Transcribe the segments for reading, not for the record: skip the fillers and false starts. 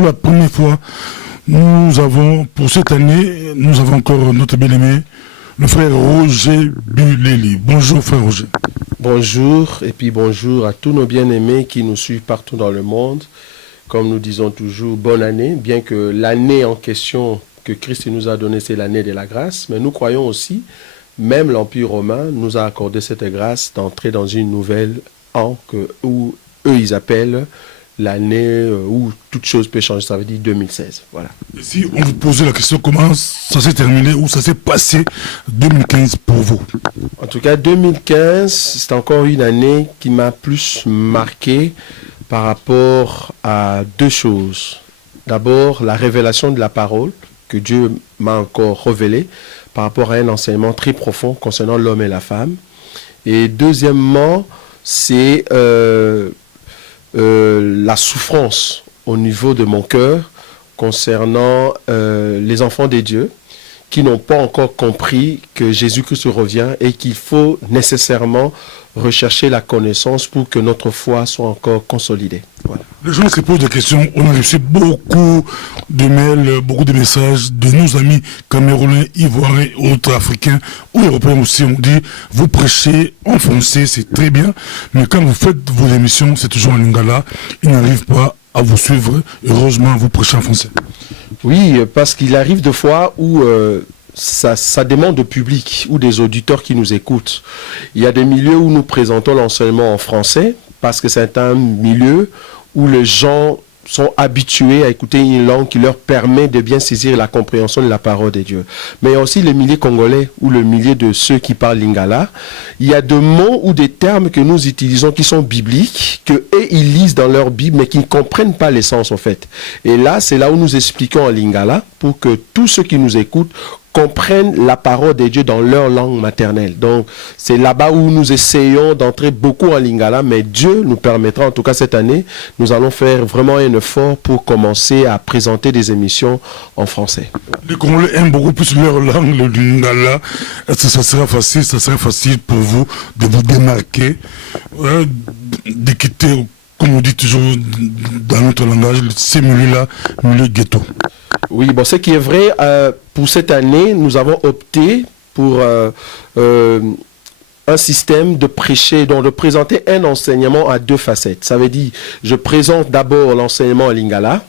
pour la première fois, pour cette année, nous avons encore notre bien-aimé, le frère Roger Buleli. Bonjour frère Roger. Bonjour, et puis bonjour à tous nos bien-aimés qui nous suivent partout dans le monde. Comme nous disons toujours, bonne année, bien que l'année en question que Christ nous a donnée, c'est l'année de la grâce. Mais nous croyons aussi, même l'Empire romain nous a accordé cette grâce d'entrer dans une nouvelle an où eux, ils appellent l'année où toute chose peut changer, ça veut dire 2016. Voilà. Et si on vous posait la question, comment ça s'est terminé ou ça s'est passé 2015 pour vous? En tout cas, 2015, c'est encore une année qui m'a plus marqué par rapport à deux choses. D'abord, la révélation de la parole que Dieu m'a encore révélée par rapport à un enseignement très profond concernant l'homme et la femme. Et deuxièmement, c'est la souffrance au niveau de mon cœur concernant les enfants des dieux qui n'ont pas encore compris que Jésus-Christ revient et qu'il faut nécessairement rechercher la connaissance pour que notre foi soit encore consolidée. Voilà. Les gens se posent des questions. On a reçu beaucoup de mails, beaucoup de messages de nos amis camerounais, ivoiriens, autres africains ou européens aussi. On dit, vous prêchez en français, c'est très bien, mais quand vous faites vos émissions, c'est toujours en lingala. Ils n'arrivent pas à vous suivre. Heureusement, vous prêchez en français. Oui, parce qu'il arrive des fois où ça demande de public ou des auditeurs qui nous écoutent. Il y a des milieux où nous présentons l'enseignement en français parce que c'est un milieu où les gens sont habitués à écouter une langue qui leur permet de bien saisir la compréhension de la parole de Dieu. Mais il y a aussi le milieu congolais ou le milieu de ceux qui parlent lingala. Il y a des mots ou des termes que nous utilisons qui sont bibliques, que eux ils lisent dans leur Bible, mais qui ne comprennent pas l'essence en fait. Et là, c'est là où nous expliquons en lingala pour que tous ceux qui nous écoutent comprennent la parole de Dieu dans leur langue maternelle. Donc, c'est là-bas où nous essayons d'entrer beaucoup en lingala, mais Dieu nous permettra, en tout cas cette année, nous allons faire vraiment un effort pour commencer à présenter des émissions en français. Les Congolais aiment beaucoup plus leur langue, le lingala. Est-ce que ça serait facile pour vous de vous démarquer, de quitter, comme on dit toujours dans notre langage, ces milieux-là, milieu ghetto? Oui, bon, ce qui est vrai, pour cette année, nous avons opté pour un système de prêcher, donc de présenter un enseignement à deux facettes. Ça veut dire, je présente d'abord l'enseignement en lingala,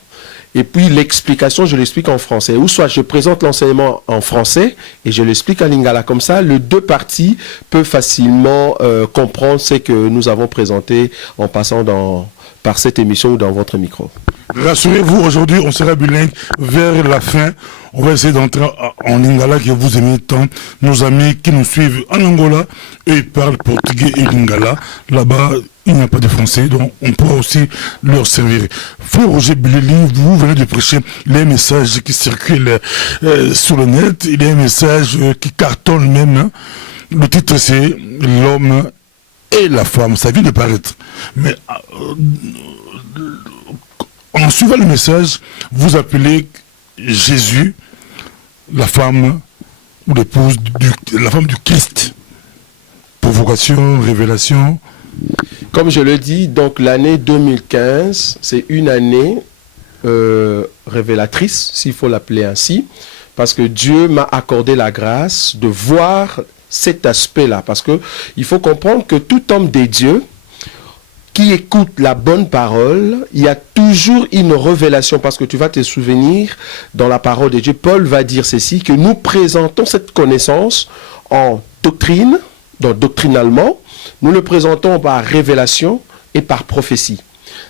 et puis l'explication, je l'explique en français. Ou soit je présente l'enseignement en français et je l'explique en lingala. Comme ça, les deux parties peuvent facilement comprendre ce que nous avons présenté en passant par cette émission ou dans votre micro. Rassurez-vous, aujourd'hui, on sera bilingue vers la fin. On va essayer d'entrer en lingala que vous aimez tant. Nos amis qui nous suivent en Angola, eux, ils parlent portugais et lingala. Là-bas, il n'y a pas de français, donc on pourra aussi leur servir. Frère Roger Buleli, vous venez de prêcher les messages qui circulent sur le net. Il y a un message qui cartonne même. Hein. Le titre, c'est l'homme et la femme. Ça vient de paraître. Mais en suivant le message, vous appelez Jésus la femme ou l'épouse la femme du Christ. Provocation, révélation. Comme je le dis, donc l'année 2015, c'est une année révélatrice, s'il faut l'appeler ainsi, parce que Dieu m'a accordé la grâce de voir cet aspect-là. Parce que il faut comprendre que tout homme des dieux qui écoute la bonne parole, il y a toujours une révélation, parce que tu vas te souvenir, dans la parole de Dieu, Paul va dire ceci, que nous présentons cette connaissance en doctrine, donc doctrinalement, nous le présentons par révélation et par prophétie.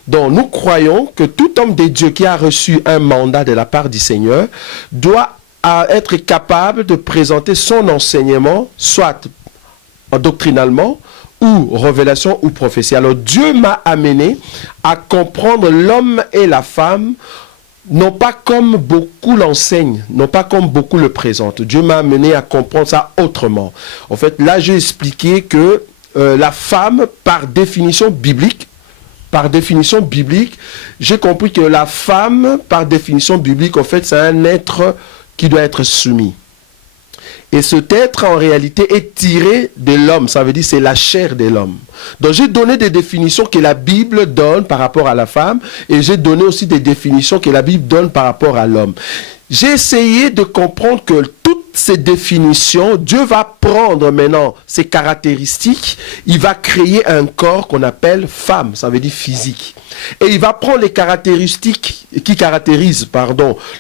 Donc nous croyons que tout homme de Dieu qui a reçu un mandat de la part du Seigneur doit être capable de présenter son enseignement, soit doctrinalement, ou révélation ou prophétie. Alors Dieu m'a amené à comprendre l'homme et la femme, non pas comme beaucoup l'enseignent, non pas comme beaucoup le présentent. Dieu m'a amené à comprendre ça autrement. En fait, là, j'ai expliqué que la femme, par définition biblique, j'ai compris que la femme, par définition biblique, en fait, c'est un être qui doit être soumis. Et cet être, en réalité, est tiré de l'homme. Ça veut dire c'est la chair de l'homme. Donc, j'ai donné des définitions que la Bible donne par rapport à la femme. Et j'ai donné aussi des définitions que la Bible donne par rapport à l'homme. J'ai essayé de comprendre que toutes ces définitions, Dieu va prendre maintenant ces caractéristiques, il va créer un corps qu'on appelle femme, ça veut dire physique. Et il va prendre les caractéristiques qui caractérisent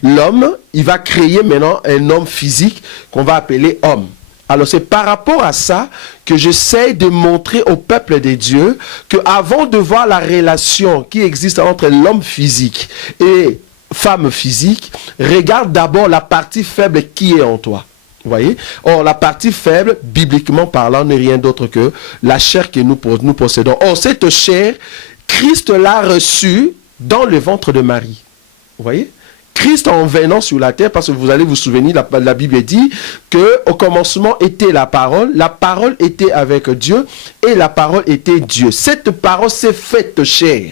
l'homme, il va créer maintenant un homme physique qu'on va appeler homme. Alors c'est par rapport à ça que j'essaie de montrer au peuple de Dieu qu'avant de voir la relation qui existe entre l'homme physique et femme physique, regarde d'abord la partie faible qui est en toi. Vous voyez? Or, la partie faible, bibliquement parlant, n'est rien d'autre que la chair que nous possédons. Or, cette chair, Christ l'a reçue dans le ventre de Marie. Vous voyez? Christ en venant sur la terre, parce que vous allez vous souvenir, la Bible dit qu'au commencement était la parole était avec Dieu, et la parole était Dieu. Cette parole s'est faite chair.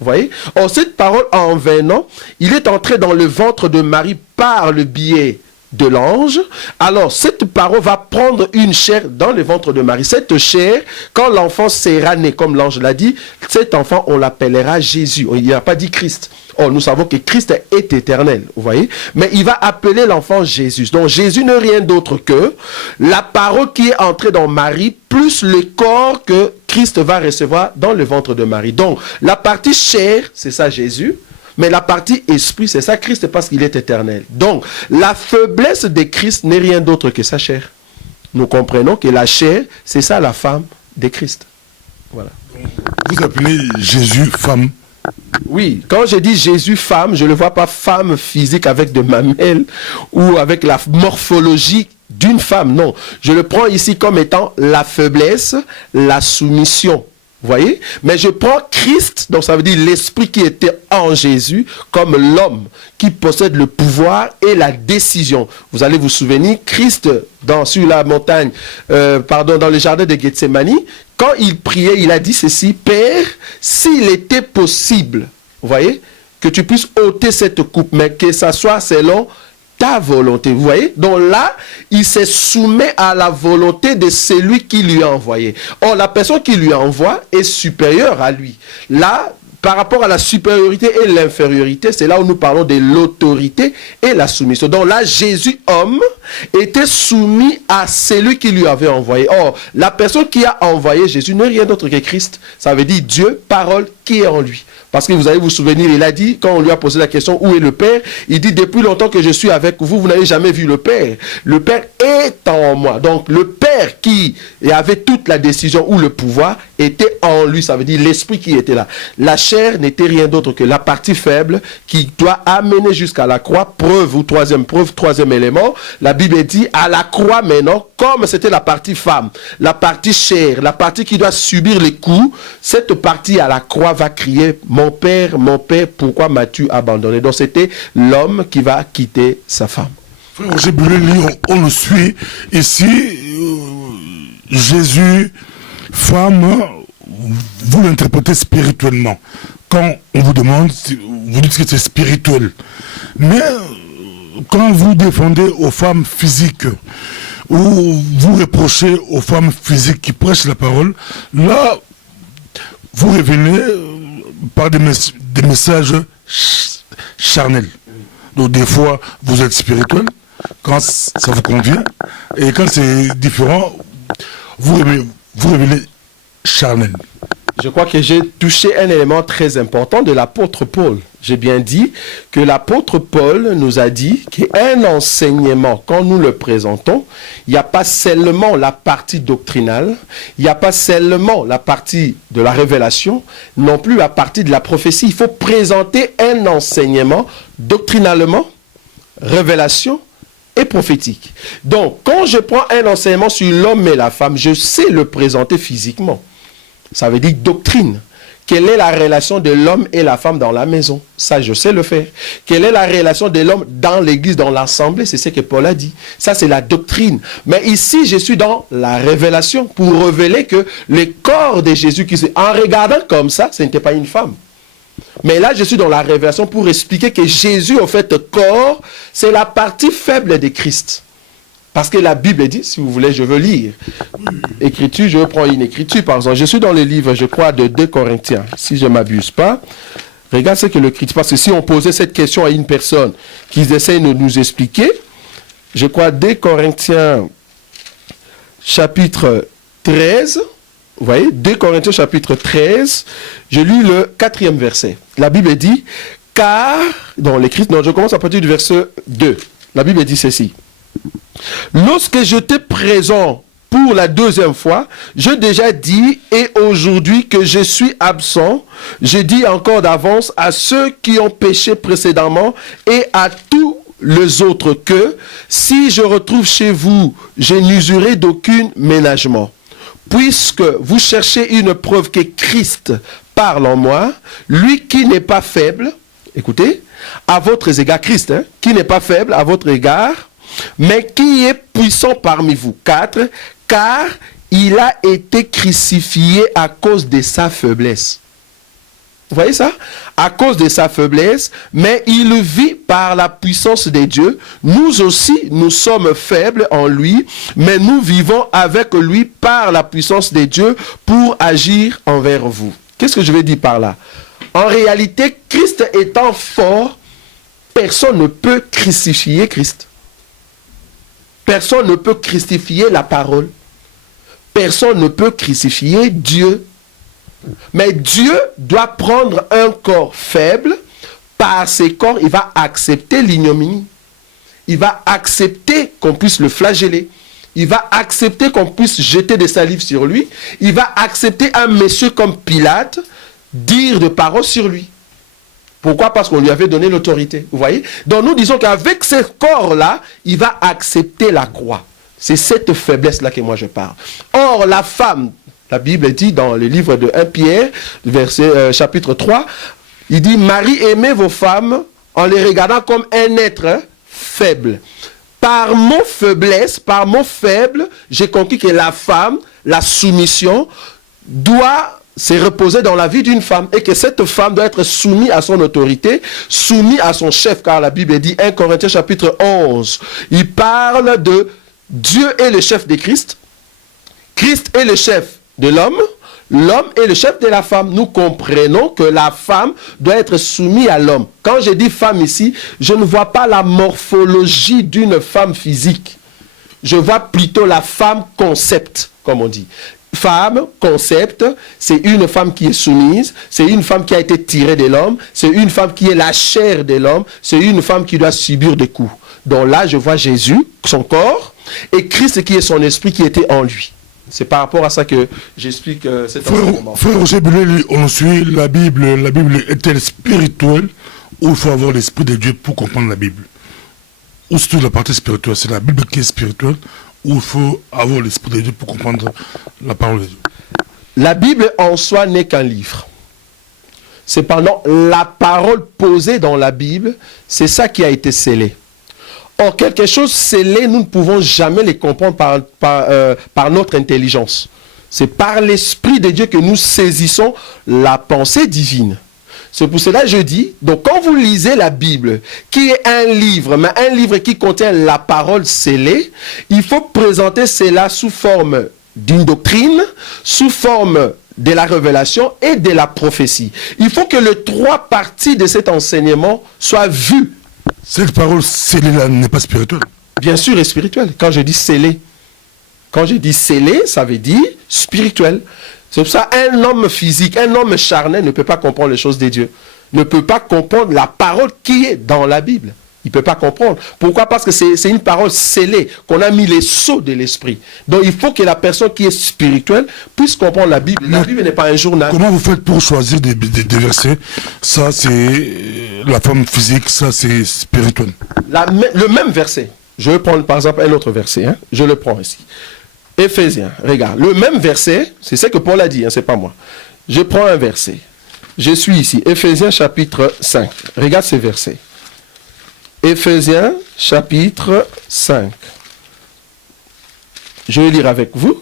Vous voyez? Or, cette parole, en venant, il est entré dans le ventre de Marie par le biais de l'ange. Alors, cette parole va prendre une chair dans le ventre de Marie. Cette chair, quand l'enfant sera né, comme l'ange l'a dit, cet enfant, on l'appellera Jésus. Il n'a pas dit Christ. Or, nous savons que Christ est éternel, vous voyez. Mais il va appeler l'enfant Jésus. Donc, Jésus n'est rien d'autre que la parole qui est entrée dans Marie, plus le corps que Christ va recevoir dans le ventre de Marie. Donc, la partie chair, c'est ça Jésus. Mais la partie esprit, c'est ça Christ parce qu'il est éternel. Donc, la faiblesse de Christ n'est rien d'autre que sa chair. Nous comprenons que la chair, c'est ça la femme de Christ. Voilà. Vous appelez Jésus femme? Oui, quand je dis Jésus femme, je ne le vois pas femme physique avec de mamelles ou avec la morphologie d'une femme. Non, je le prends ici comme étant la faiblesse, la soumission. Vous voyez? Mais je prends Christ, donc ça veut dire l'esprit qui était en Jésus, comme l'homme qui possède le pouvoir et la décision. Vous allez vous souvenir, Christ, sur la montagne, dans le jardin de Gethsémani, quand il priait, il a dit ceci: Père, s'il était possible, vous voyez, que tu puisses ôter cette coupe, mais que ça soit selon ta volonté. Vous voyez? Donc là, il se soumet à la volonté de celui qui lui a envoyé. Or, la personne qui lui envoie est supérieure à lui. Là, par rapport à la supériorité et l'infériorité, c'est là où nous parlons de l'autorité et la soumission. Donc là, Jésus, homme, était soumis à celui qui lui avait envoyé. Or, la personne qui a envoyé Jésus n'est rien d'autre que Christ. Ça veut dire Dieu, parole qui est en lui. Parce que vous allez vous souvenir, il a dit, quand on lui a posé la question, où est le Père? Il dit, depuis longtemps que je suis avec vous, vous n'avez jamais vu le Père. Le Père est en moi. Donc, le Père qui avait toute la décision ou le pouvoir était en lui. Ça veut dire l'esprit qui était là. La chair n'était rien d'autre que la partie faible qui doit amener jusqu'à la croix. Preuve, troisième élément. La Bible dit, à la croix maintenant, comme c'était la partie femme, la partie chair, la partie qui doit subir les coups, cette partie à la croix va crier, mon père, pourquoi m'as-tu abandonné? Donc c'était l'homme qui va quitter sa femme. Frère Roger Buleli, on le suit ici. Jésus, femme, vous l'interprétez spirituellement. Quand on vous demande, vous dites que c'est spirituel. Mais quand vous défendez aux femmes physiques, ou vous reprochez aux femmes physiques qui prêchent la parole, là, vous revenez par des messages charnels. Donc des fois, vous êtes spirituel, quand ça vous convient, et quand c'est différent, vous revenez charnel. Je crois que j'ai touché un élément très important de l'apôtre Paul. J'ai bien dit que l'apôtre Paul nous a dit qu'un enseignement, quand nous le présentons, il n'y a pas seulement la partie doctrinale, il n'y a pas seulement la partie de la révélation, non plus la partie de la prophétie. Il faut présenter un enseignement doctrinalement, révélation et prophétique. Donc, quand je prends un enseignement sur l'homme et la femme, je sais le présenter physiquement. Ça veut dire doctrine. Quelle est la relation de l'homme et la femme dans la maison? Ça, je sais le faire. Quelle est la relation de l'homme dans l'église, dans l'assemblée? C'est ce que Paul a dit. Ça, c'est la doctrine. Mais ici, je suis dans la révélation pour révéler que le corps de Jésus, en regardant comme ça, ce n'était pas une femme. Mais là, je suis dans la révélation pour expliquer que Jésus, au fait, corps, c'est la partie faible de Christ. Parce que la Bible dit, si vous voulez, je veux lire. Écriture, je prends une écriture, par exemple. Je suis dans le livre, je crois, de 2 Corinthiens, si je ne m'abuse pas. Regarde ce que le critique, parce que si on posait cette question à une personne qui essaie de nous expliquer, je crois 2 Corinthiens chapitre 13, vous voyez, 2 Corinthiens chapitre 13, je lis le 4e verset. La Bible dit, car, dans l'écrit, non, je commence à partir du verset 2. La Bible dit ceci. Lorsque j'étais présent pour la 2e fois, je déjà dit et aujourd'hui que je suis absent, je dis encore d'avance à ceux qui ont péché précédemment et à tous les autres que si je retrouve chez vous, je n'userai d'aucun ménagement. Puisque vous cherchez une preuve que Christ parle en moi, lui qui n'est pas faible, écoutez, à votre égard, Christ, qui n'est pas faible à votre égard, mais qui est puissant parmi vous. 4. Car il a été crucifié à cause de sa faiblesse. Vous voyez ça? À cause de sa faiblesse, mais il vit par la puissance de Dieu. Nous aussi, nous sommes faibles en lui, mais nous vivons avec lui par la puissance de Dieu pour agir envers vous. Qu'est-ce que je veux dire par là? En réalité, Christ étant fort, personne ne peut crucifier Christ. Personne ne peut crucifier la parole. Personne ne peut crucifier Dieu. Mais Dieu doit prendre un corps faible. Par ses corps, il va accepter l'ignominie. Il va accepter qu'on puisse le flageller. Il va accepter qu'on puisse jeter des salives sur lui. Il va accepter un monsieur comme Pilate dire de paroles sur lui. Pourquoi? Parce qu'on lui avait donné l'autorité. Vous voyez? Donc nous disons qu'avec ce corps-là, il va accepter la croix. C'est cette faiblesse-là que moi je parle. Or, la femme, la Bible dit dans le livre de 1 Pierre, chapitre 3, il dit, Marie, aimez vos femmes en les regardant comme un être faible. Par mon faiblesse, par mon faible, j'ai compris que la femme, la soumission, doit se reposer dans la vie d'une femme et que cette femme doit être soumise à son autorité, soumise à son chef, car la Bible dit 1 Corinthiens chapitre 11, il parle de Dieu est le chef de Christ, Christ est le chef de l'homme, l'homme est le chef de la femme. Nous comprenons que la femme doit être soumise à l'homme. Quand je dis femme ici, je ne vois pas la morphologie d'une femme physique. Je vois plutôt la femme concept, comme on dit. Femme, concept, c'est une femme qui est soumise, c'est une femme qui a été tirée de l'homme, c'est une femme qui est la chair de l'homme, c'est une femme qui doit subir des coups. Donc là, je vois Jésus, son corps, et Christ qui est son esprit qui était en lui. C'est par rapport à ça que j'explique cet enseignement. Frère Roger Bulel, on suit la Bible est-elle spirituelle ou il faut avoir l'esprit de Dieu pour comprendre la Bible? Ou surtout la partie spirituelle, c'est la Bible qui est spirituelle ou il faut avoir l'esprit de Dieu pour comprendre la parole de Dieu? La Bible en soi n'est qu'un livre. Cependant, la parole posée dans la Bible, c'est ça qui a été scellé. Or, quelque chose scellé, nous ne pouvons jamais les comprendre par notre intelligence. C'est par l'Esprit de Dieu que nous saisissons la pensée divine. C'est pour cela que je dis, donc quand vous lisez la Bible, qui est un livre, mais un livre qui contient la parole scellée, il faut présenter cela sous forme d'une doctrine, sous forme de la révélation et de la prophétie. Il faut que les trois parties de cet enseignement soient vues. Cette parole scellée-là n'est pas spirituelle? Bien sûr, est spirituelle. Quand je dis scellé, ça veut dire spirituel. C'est pour ça un homme physique, un homme charnel ne peut pas comprendre les choses de Dieu. Ne peut pas comprendre la parole qui est dans la Bible. Il ne peut pas comprendre. Pourquoi? Parce que c'est une parole scellée, qu'on a mis les sceaux de l'esprit. Donc il faut que la personne qui est spirituelle puisse comprendre la Bible. La Bible n'est pas un journal. Comment vous faites pour choisir des versets? Ça c'est la forme physique, ça c'est spirituel. Le même verset. Je vais prendre par exemple un autre verset. Je le prends ici. Éphésiens, regarde. Le même verset, c'est ce que Paul a dit, c'est pas moi. Je prends un verset. Je suis ici. Éphésiens chapitre 5. Regarde ces versets. Éphésiens chapitre 5. Je vais lire avec vous.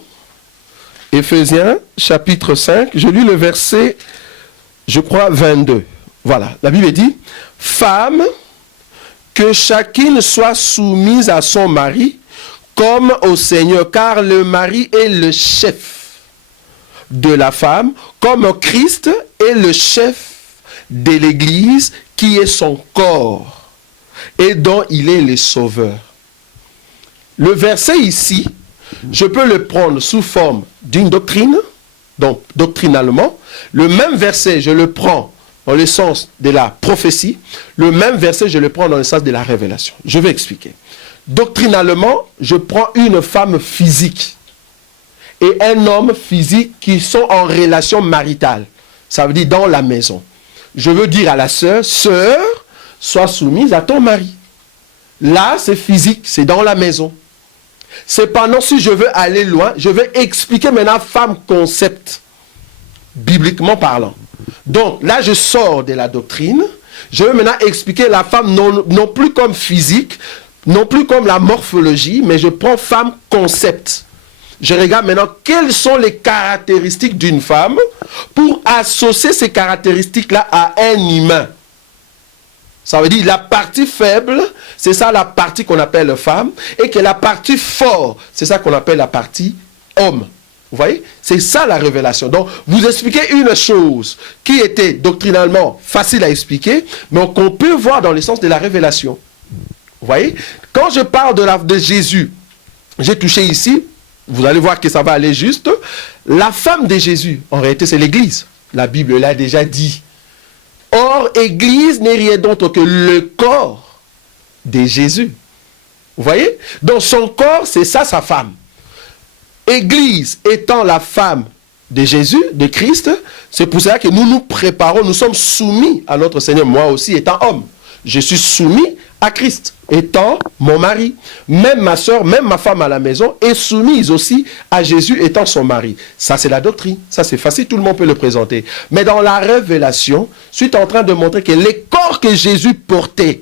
Éphésiens chapitre 5. Je lis le verset, je crois, 22. Voilà. La Bible dit, femme, que chacune soit soumise à son mari, comme au Seigneur, car le mari est le chef de la femme, comme Christ est le chef de l'Église, qui est son corps, et dont il est le sauveur. Le verset ici, je peux le prendre sous forme d'une doctrine, donc doctrinalement. Le même verset, je le prends dans le sens de la prophétie. Le même verset, je le prends dans le sens de la révélation. Je vais expliquer. Doctrinalement, je prends une femme physique et un homme physique qui sont en relation maritale. Ça veut dire dans la maison. Je veux dire à la sœur, sœur, sois soumise à ton mari. Là, c'est physique, c'est dans la maison. Cependant, si je veux aller loin, je vais expliquer maintenant femme concept, bibliquement parlant. Donc, là, je sors de la doctrine. Je vais maintenant expliquer la femme non plus comme physique, non plus comme la morphologie, mais je prends femme concept. Je regarde maintenant quelles sont les caractéristiques d'une femme pour associer ces caractéristiques-là à un humain. Ça veut dire la partie faible, c'est ça la partie qu'on appelle femme, et que la partie forte, c'est ça qu'on appelle la partie homme. Vous voyez? C'est ça la révélation. Donc, vous expliquez une chose qui était doctrinalement facile à expliquer, mais qu'on peut voir dans le sens de la révélation. Vous voyez? Quand je parle de Jésus, j'ai touché ici, vous allez voir que ça va aller juste. La femme de Jésus, en réalité, c'est l'Église. La Bible l'a déjà dit. Or, Église n'est rien d'autre que le corps de Jésus. Vous voyez? Donc, son corps, c'est ça, sa femme. Église étant la femme de Jésus, de Christ, c'est pour cela que nous nous préparons, nous sommes soumis à notre Seigneur. Moi aussi, étant homme, je suis soumis à Christ, étant mon mari. Même ma soeur, même ma femme à la maison est soumise aussi à Jésus étant son mari. Ça, c'est la doctrine. Ça, c'est facile, tout le monde peut le présenter. Mais dans la révélation, je suis en train de montrer que les corps que Jésus portait,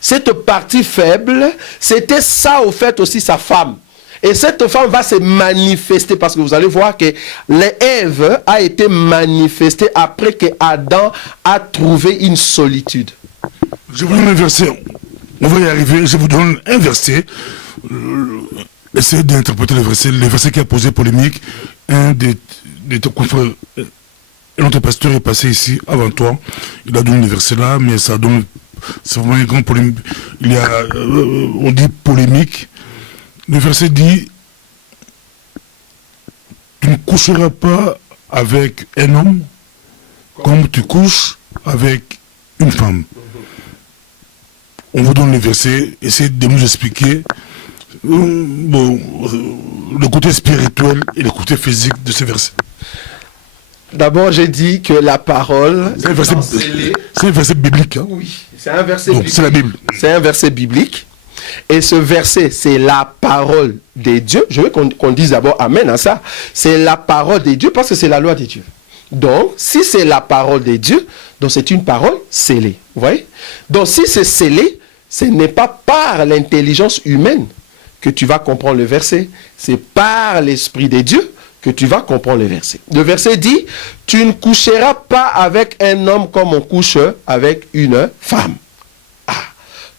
cette partie faible, c'était ça, au fait, aussi sa femme. Et cette femme va se manifester, parce que vous allez voir que l'Ève a été manifestée après que Adam a trouvé une solitude. Je vous donne un verset. On va y arriver. Je vous donne un verset. Essayez d'interpréter le verset qui a posé polémique. Un de tes confrères, notre pasteur est passé ici avant toi. Il a donné le verset là, mais ça donne. C'est vraiment une grande polémique. Il y a, on dit polémique. Le verset dit, tu ne coucheras pas avec un homme comme tu couches avec une femme. On vous donne le verset, essayez de nous expliquer le côté spirituel et le côté physique de ce verset. D'abord, j'ai dit que la parole... C'est un verset biblique. Hein? Oui, c'est un verset donc, biblique. C'est la Bible. C'est un verset biblique. Et ce verset, c'est la parole de Dieu. Je veux qu'on dise d'abord Amen à ça. C'est la parole de Dieu parce que c'est la loi de Dieu. Donc, si c'est la parole de Dieu, donc c'est une parole scellée. Vous voyez? Donc, si c'est scellé, ce n'est pas par l'intelligence humaine que tu vas comprendre le verset. C'est par l'Esprit de Dieu que tu vas comprendre le verset. Le verset dit, tu ne coucheras pas avec un homme comme on couche avec une femme.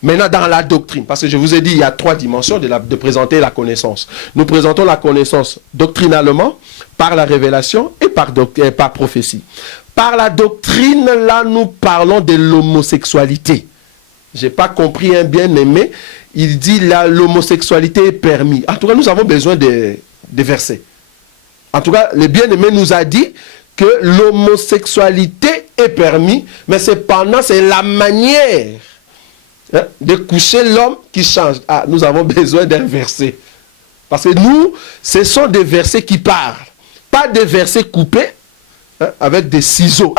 Maintenant, dans la doctrine, parce que je vous ai dit, il y a trois dimensions de présenter la connaissance. Nous présentons la connaissance doctrinalement, par la révélation et par prophétie. Par la doctrine, là, nous parlons de l'homosexualité. Je n'ai pas compris un bien-aimé. Il dit, là, l'homosexualité est permise. En tout cas, nous avons besoin de versets. En tout cas, le bien-aimé nous a dit que l'homosexualité est permise, mais cependant, c'est la manière de coucher l'homme qui change. Ah, nous avons besoin d'un verset. Parce que nous, ce sont des versets qui parlent. Pas des versets coupés avec des ciseaux.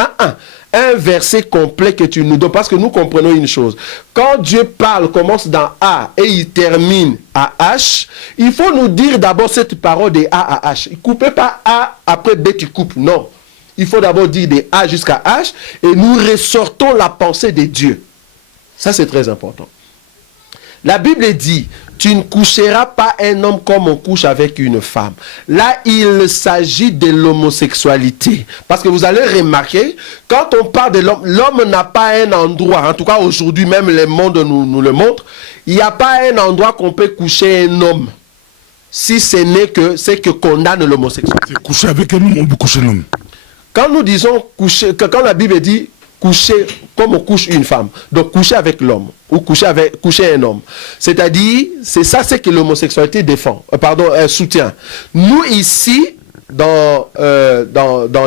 Un verset complet que tu nous donnes. Parce que nous comprenons une chose. Quand Dieu parle, commence dans A et il termine à H, il faut nous dire d'abord cette parole de A à H. Il ne coupe pas A, après B tu coupes. Non. Il faut d'abord dire de A jusqu'à H et nous ressortons la pensée de Dieu. Ça, c'est très important. La Bible dit, tu ne coucheras pas un homme comme on couche avec une femme. Là, il s'agit de l'homosexualité. Parce que vous allez remarquer, quand on parle de l'homme, l'homme n'a pas un endroit, en tout cas aujourd'hui, même le monde nous le montre, il n'y a pas un endroit qu'on peut coucher un homme. si ce n'est que ce que condamne l'homosexualité. C'est coucher avec un homme ou coucher un homme. Quand nous disons coucher, quand la Bible dit coucher comme on couche une femme, donc coucher avec l'homme ou coucher un homme, c'est-à-dire, c'est ça ce que l'homosexualité défend, soutient. Nous ici, dans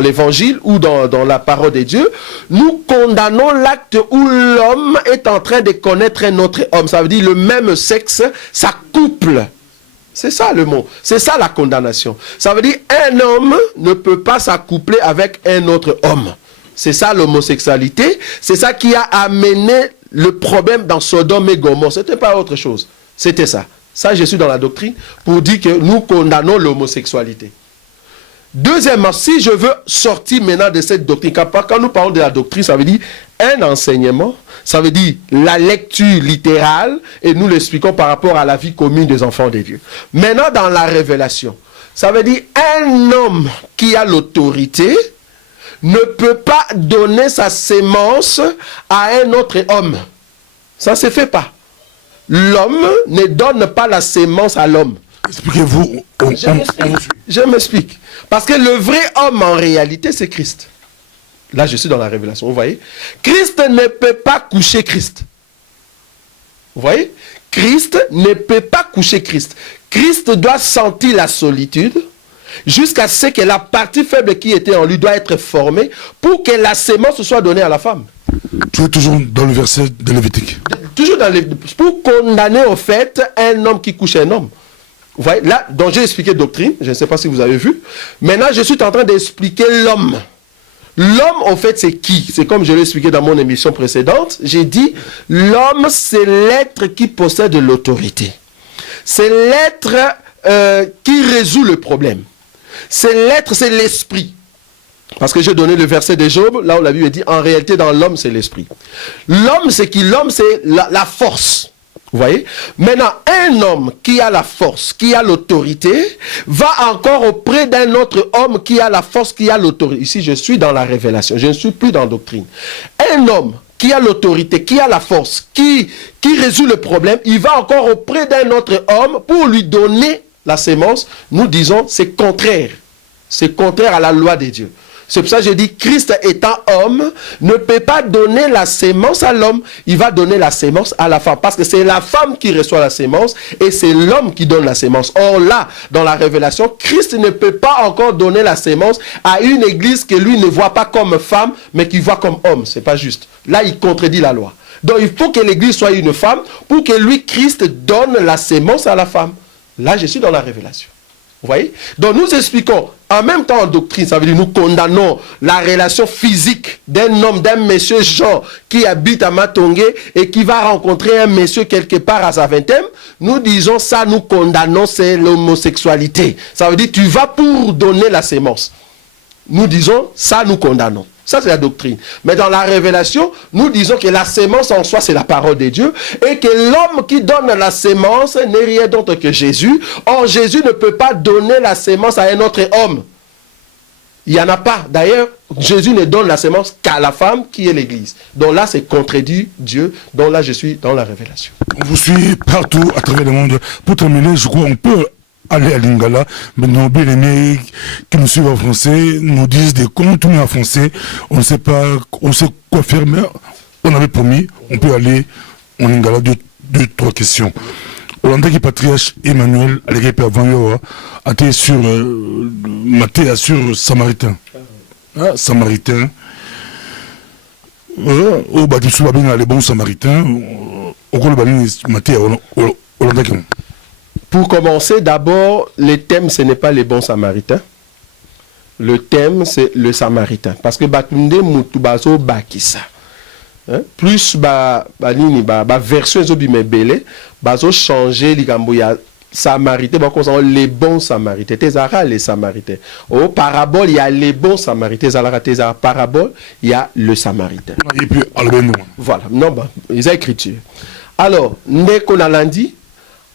l'évangile ou dans la parole de Dieu, nous condamnons l'acte où l'homme est en train de connaître un autre homme. Ça veut dire le même sexe, ça couple. C'est ça le mot. C'est ça la condamnation. Ça veut dire un homme ne peut pas s'accoupler avec un autre homme. C'est ça l'homosexualité. C'est ça qui a amené le problème dans Sodome et Gomorrhe. Ce n'était pas autre chose. C'était ça. Ça, je suis dans la doctrine pour dire que nous condamnons l'homosexualité. Deuxièmement, si je veux sortir maintenant de cette doctrine, quand nous parlons de la doctrine, ça veut dire un enseignement, ça veut dire la lecture littérale, et nous l'expliquons par rapport à la vie commune des enfants de Dieu. Maintenant, dans la révélation, ça veut dire un homme qui a l'autorité ne peut pas donner sa sémence à un autre homme. Ça ne se fait pas. L'homme ne donne pas la sémence à l'homme. Expliquez-vous. Je m'explique. Parce que le vrai homme en réalité, c'est Christ. Là, je suis dans la révélation. Vous voyez? Christ ne peut pas coucher Christ. Vous voyez? Christ ne peut pas coucher Christ. Christ doit sentir la solitude jusqu'à ce que la partie faible qui était en lui doit être formée pour que la sémence soit donnée à la femme. Tu es toujours dans le verset de Lévitique. Toujours dans pour condamner au fait un homme qui couche un homme. Vous voyez, là, donc j'ai expliqué doctrine, je ne sais pas si vous avez vu. Maintenant, je suis en train d'expliquer l'homme. L'homme, en fait, c'est qui? C'est comme je l'ai expliqué dans mon émission précédente. J'ai dit, l'homme, c'est l'être qui possède l'autorité. C'est l'être qui résout le problème. C'est l'être, c'est l'esprit. Parce que j'ai donné le verset de Job, là où la Bible dit, en réalité, dans l'homme, c'est l'esprit. L'homme, c'est qui? L'homme, c'est la force. Vous voyez? Maintenant, un homme qui a la force, qui a l'autorité, va encore auprès d'un autre homme qui a la force, qui a l'autorité. Ici, je suis dans la révélation, je ne suis plus dans la doctrine. Un homme qui a l'autorité, qui a la force, qui résout le problème, il va encore auprès d'un autre homme pour lui donner la sémence. Nous disons, c'est contraire. C'est contraire à la loi de Dieu. C'est pour ça que je dis, Christ étant homme, ne peut pas donner la sémence à l'homme, il va donner la sémence à la femme. Parce que c'est la femme qui reçoit la sémence et c'est l'homme qui donne la sémence. Or là, dans la révélation, Christ ne peut pas encore donner la sémence à une église que lui ne voit pas comme femme, mais qu'il voit comme homme. C'est pas juste. Là, il contredit la loi. Donc il faut que l'église soit une femme pour que lui, Christ, donne la sémence à la femme. Là, je suis dans la révélation. Vous voyez? Donc nous expliquons, en même temps en doctrine, ça veut dire nous condamnons la relation physique d'un homme, d'un monsieur Jean qui habite à Matongé et qui va rencontrer un monsieur quelque part à sa vingtaine. Nous disons ça, nous condamnons, c'est l'homosexualité. Ça veut dire tu vas pour donner la sémence. Nous disons ça, nous condamnons. Ça, c'est la doctrine. Mais dans la révélation, nous disons que la sémence en soi, c'est la parole de Dieu et que l'homme qui donne la sémence n'est rien d'autre que Jésus. Or, Jésus ne peut pas donner la sémence à un autre homme. Il n'y en a pas. D'ailleurs, Jésus ne donne la sémence qu'à la femme qui est l'Église. Donc là, c'est contredit Dieu. Donc là, je suis dans la révélation. On vous suit partout à travers le monde. Pour terminer, je crois qu'on peut aller à Lingala, mais nos bien-aimés qui nous suivent en français nous disent des contenus en français. On ne sait pas, on sait quoi faire, mais on avait promis, on peut aller en Lingala, deux, trois questions. Hollanda qui patriarche Emmanuel, à l'équipe avant Yoa, a été sur Matthieu sur Samaritain. Ah, Samaritain. Au bâtiment bien les bons Samaritains. Au cours de Matthieu, Hollanda qui. Pour commencer, d'abord, le thème, ce n'est pas les bons samaritains. Le thème, c'est le samaritain. Parce que Batunde Mutubazo Bakisa. Plus version Zobimebele, bazo changer les samaritains, les bons samaritains. Tezara les samaritains. Au parabole, il y a les bons samaritains. Tezara parabole, il y a le samaritain. Et puis, voilà. Non, ils ont écriture. Alors, Ndeko Nalandi,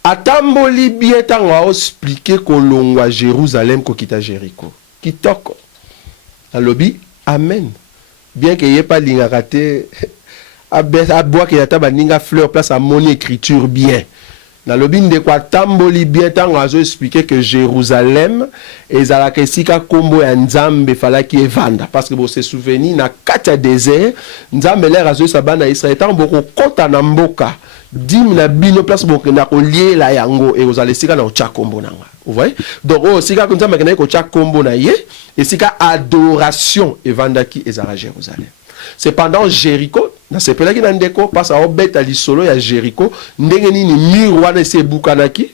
atamboli bien tango a expliqué kolongwa Jérusalem ko kita Jéricho. Kitoko. Alobi amen. Bien que y ait pas lingakate a bois que yata baninga fleur place à mon écriture bien. Na lobinde kwa tamboli bien tango azo expliquer que Jérusalem ezalaka esika kombo ya Nzambe falaki evanda parce que vous se souvenez na kati ya désert Nzambe l'air azo sabana Israël tango boko kota na mboka dim na bino place boko na koliela yango et vous allez sika na ocha kombo nanga. Vous voyez? Donc oh sika Nzambe na ko cha kombo na ye esika adoration evandaki ezala Jérusalem. C'est pendant Jéricho, na sepela ki nandeko passe à obeta lisolo ya Jéricho, ndenge nini mur wana se bukanaki,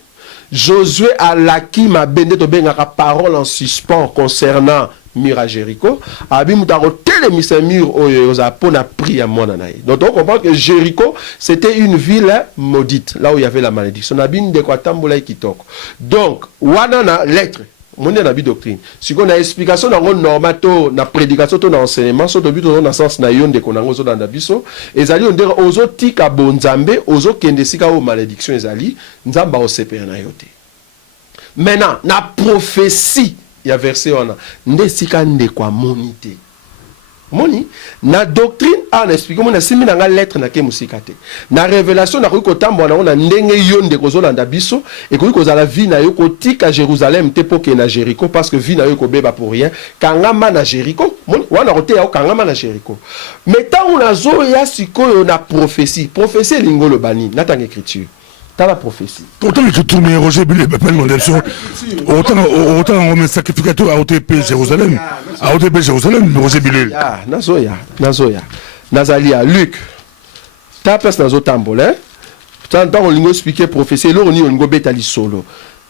Josué alaki ma bende to bengaka parole en suspens concernant mur à Jéricho, abi mutaro télémise mur aux apona pris à mon anaï. Donc on comprend que Jéricho c'était une ville maudite, là où il y avait la malédiction. Na bin de kwa tambola kitoko. Donc wana na lettre mon na bi doctrine si on a explication dans normato na prédication to na enseignement so to but na sens na yonde konango so dans biso ezali on dire ozo tika bonzambe ozo kende sika o malédiction ezali nzamba o sepere na yote. Maintenant na prophétie ya verset wana nde sika nde kwa monité moni na doctrine en explique mon simi na lettre na ke musikate na révélation na ko tambo na ndenge yonde ko zolanda biso et ko kozala vie na yo ko tika Jérusalem te poke na Jéricho parce que vie na yo ko beba pour rien kangama na Jéricho moni wana rote ya kangama na Jéricho mais tant on a zo ya sikoyo na prophétie lingolo bani na tang écriture dans la prophétie. Autant que tout le Roger Billy m'appelle mon élection. Autant on met sacrificateur à OTP Jérusalem. À OTP Jérusalem, Roger Billy. Nazoya. Nazalia, Luc. Ta place dans Otambo, hein? Tant on lui expliquer prophétie, là on y on betali solo.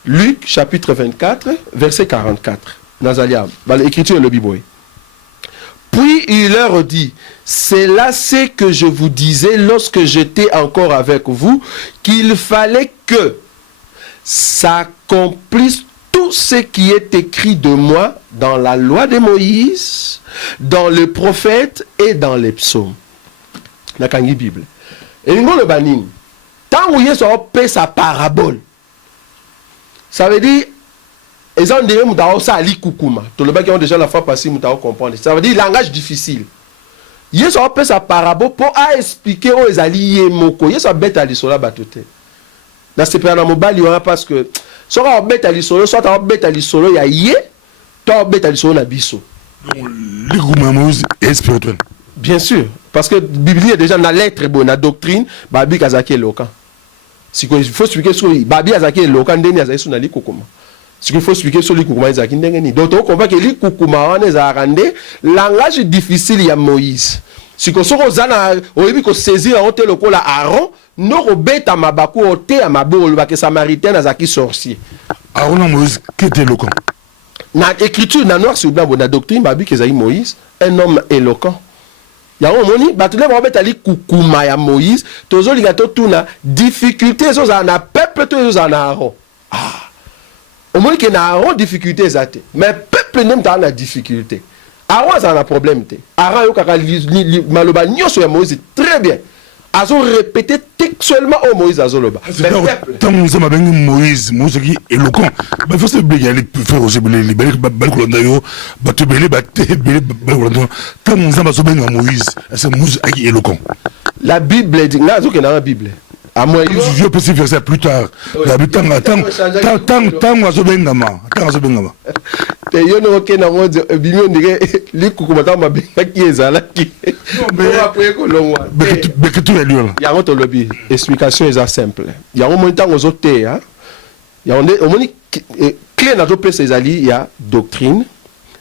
Luc chapitre 24, verset 44. Nazalia, l'écriture le Bible. Puis il leur dit, c'est là ce que je vous disais lorsque j'étais encore avec vous, qu'il fallait que s'accomplisse tout ce qui est écrit de moi dans la loi de Moïse, dans les prophètes et dans les psaumes. La kangi Bible. Et nous le banin. Tant où il y a sa parabole, ça veut dire et ça, on dirait que ça ali kukuma. Tout le monde qui a déjà la fois passée, on comprendre. Ça veut dire langage difficile. Il y a sa parabole pour expliquer aux alliés moko. Il y a sa bête à l'isolo batote. Dans ce pays, on a parce que soit on bête à l'isolo, soit on bête à l'isolo, il y a yé, toi on bête à l'isolo na biso. L'égoumamose est spirituel. Bien sûr, parce que la Bible est déjà dans la lettre, dans la doctrine, Babi Kazaki est local. Si il faut expliquer sur Babi Kazaki est local, Ndeni Azaki est kukuma. Ce qu'il faut expliquer sur les Koukouma, donc on comprend que les Koukouma, on a rendu langage difficile il y a Moïse. Si on saisir en tel local Aaron, nous rebête à Mabakou, au thé à Mabou, le samaritain à qui sorcier. Aaron Moïse, qui était éloquent. Dans l'écriture, dans noir sur blanc, dans la doctrine, Babi Kezaï Moïse, un homme éloquent. Il y a un moment, tu les rebête à li Koukouma ya Moïse, tous les gâteaux, tout na difficulté, ils ont un peuple, tous ont un Aaron. Au moins qu'il y a une difficulté, mais le peuple n'aime pas la difficulté. Aaron a un problème. Aaron a Moïse très bien. Ils ont répété textuellement au Moïse Azoloba. Tant que nous avons Moïse, Moïse qui est éloquent, il faut se bégayer les faire aux les balcolondayo, battre belé, tant que nous avons Moïse, c'est Moïse qui est éloquent. La Bible dit, là, il y a la Bible. Je peux verser plus tard. Tant oiseau bengama. Explication est simple. Il y a un moment aux autres. Il y a un moment clé dans il y a doctrine,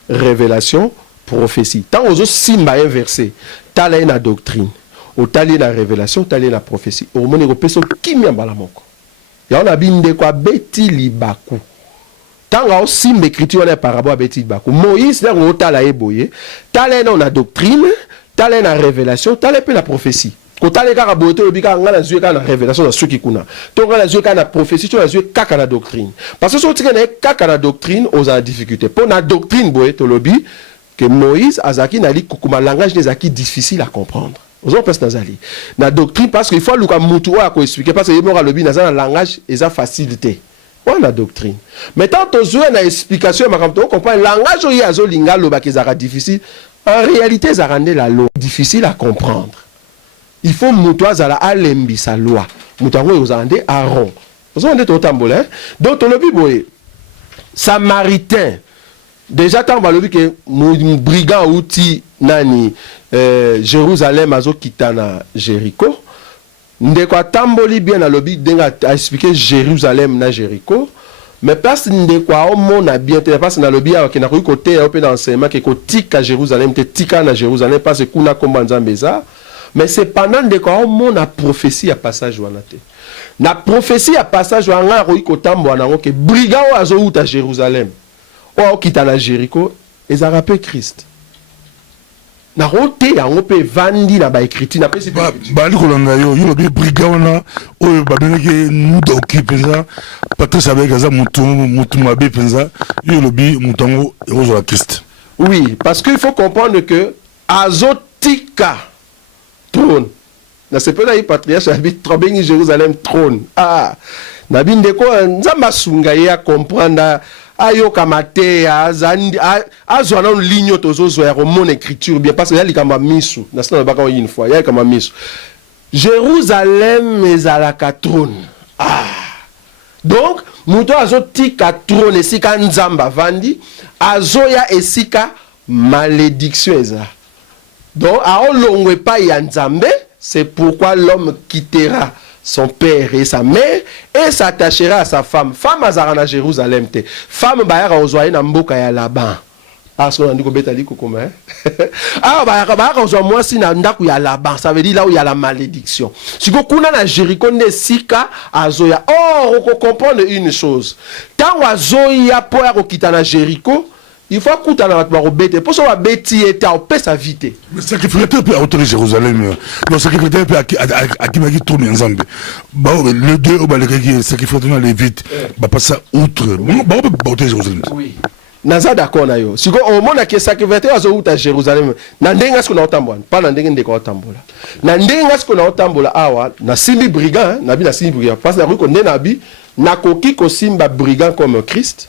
révélation, prophétie. Tant aux autres simba un verset, t'as la doctrine. Au tali la révélation, tali la prophétie. Au moment où personne qui m'y emballa mon corps. Et on a bien de quoi beti libaku. Tant qu'on sim l'écriture on est par rapport à beti libaku. Moïse là on tala eboye. Tali on a doctrine, tali la révélation, tali la prophétie. Quand tali kaka boite le bika on a zue kaka la révélation dans ce qui kuna. Donc on a zue kaka la prophétie, on a zue kaka la doctrine. Parce que si on tient kaka la doctrine, on a difficulté. Pour la doctrine boite le lobby que Moïse azaki nali kukuma langage des acquis difficile à comprendre. La doctrine, parce qu'il faut que expliquer, parce que le langage est facilité. Voilà la doctrine. Mais tant que vous avez une explication, on comprend le langage est difficile. En réalité, ça rend la loi difficile à comprendre. Il faut que vous ayez sa loi. Vous avez Aaron. Vous avez tambola, hein? Donc, le Bible, Samaritain, déjà, tant que que brigand outil nani Jérusalem azo kitana Jéricho. Ndeko tamboli bien na lobby denga expliquer Jérusalem na Jéricho. Mais parce ndeko o mona bien te parce na lobby a na côté au dans enseignement que tika Jérusalem te tika na Jérusalem parce que kuna kombanza mbeza. Mais c'est pendant ndeko o mona prophétie à passage wana te. Na prophétie à passage wana ro ko tambo na que brigand azo uta Jérusalem. O kitana Jéricho et ça rappelle Christ. Na rote yango pe vandi na ba écriture na pesi ba li kolanda yo lobi brigand na oyo ba beneke mudo ki penza Patrice avec za mutu mabe penza yo lobi mutango erozo la Christ. Oui, parce qu'il faut comprendre que azotika trône. Na c'est pas la patriarche habite trobeni Jérusalem trône. Ah, na bindeko nzamba sunga ya comprendre ayo kamate azwana ligne tozozo ya mon écriture bien parce que yali kama misu na sala baka une fois yali kama misu Jérusalem ezalaka trône. Ah, donc muto azotika trône esika nzamba vandi azoya esika malédiction eza. Donc aolongwe pa ya nzambe, c'est pourquoi l'homme quittera son père et sa mère et s'attachera à sa femme. Femme azara na Jérusalem te. Femme bayaka ozwa na mboka ya Laban. Parce qu'on a dit que betali kokoma. Ah bayaka ozwa mwasi na ndaku ya Laban. Ça veut dire là où il y a la malédiction. Siko kuna na Jéricho ne sika azoya. Oh, on comprend une chose. Tant azoya po ya kokita na Jéricho, il faut que tu aies pour ça bêti et tu as sa vie. Le sacrificateur peut autour Jérusalem. Le sacrificateur peut à qui m'a dit tourner ensemble. Le deux au balai qui sacrificateur les vite. Bah pas ça outre. Bah on peut autour Jérusalem. Oui. Naza d'accord na yo. Si au monde qui sacrificateur azo outa Jérusalem. Na ndenga ce qu'on a otambola. Pas na ndenga ndeko otambola. Na ndenga ce qu'on a otambola awa na simbi brigand, na bi na simbi brigand. Parce na ko na bi na koki ko simba brigand comme Christ.